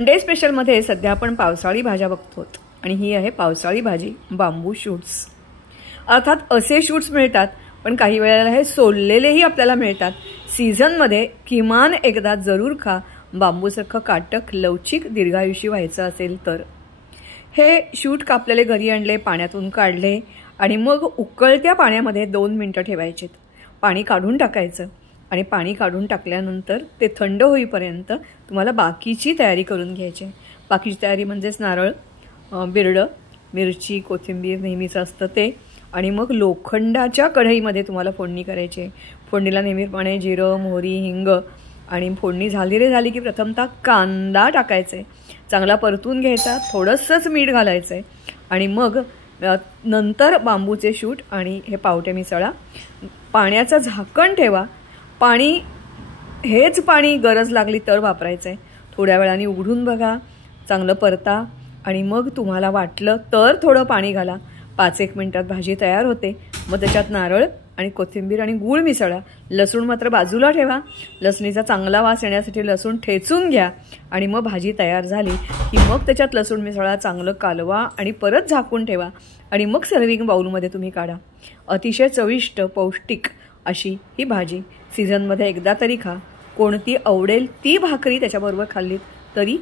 Day स्पेशलमध्ये सध्या आपण पावसाळी भाज्या बघतो आणि ही आहे पावसाळी भाजी बांबू शूट्स। अर्थात असे शूट्स मिळतात, पण काही वेळेला हे सोललेलेही आपल्याला मिळतात। सीझनमध्ये किमान एकदा जरूर खा, बांबूसारखं काटक लवचिक दीर्घायुषी व्हायचं असेल तर। हे शूट कापलेले घरी आणले, पाण्यातून काढले आणि मग उकळत्या पाण्यामध्ये 2 मिनिटं ठेवायचे। पाणी काढून टाकायचं आणि पाणी काढून टाकल्यानंतर ते थंड होईपर्यंत तुम्हाला बाकीची तयारी करून घ्यायची। बाकीची तयारी म्हणजेच नारळ, बिरडं, मिरची, कोथिंबीर नेहमीचं असतं ते, आणि मग लोखंडाच्या कढईमध्ये तुम्हाला फोडणी करायची। फोडणीला नेहमीप्रमाणे जिरं, मोहरी, हिंग आणि फोडणी झाली की प्रथमतः कांदा टाकायचे, चांगला परतून घ्यायचा, थोडंसंच मीठ घालायचं आणि मग नंतर बांबूचे शूट आणि हे पावटे मिसळा। पाण्याचं झाकण ठेवा। पाणी हेच पाणी गरज लागली तर वापरायचं आहे। थोड्या वेळाने उघडून बघा, चांगलं परता आणि मग तुम्हाला वाटलं तर थोडं पाणी घाला। 5-1 मिनिटात भाजी तयार होते। मग त्याच्यात नारळ आणि कोथिंबीर आणि गूळ मिसळा। लसूण मात्र बाजूला ठेवा, लसणीचा चांगला वास येण्यासाठी लसूण ठेचून घ्या आणि मग भाजी तयार झाली की मग त्याच्यात लसूण मिसळा, चांगलं कालवा आणि परत झाकून ठेवा आणि मग सर्विंग बाउलमध्ये तुम्ही काढा। अतिशय चविष्ट, पौष्टिक अशी ही भाजी सीझनमध्ये एकदा तरी खा। कोणती आवडेल ती भाकरी त्याच्याबरोबर खाल्लीत तरी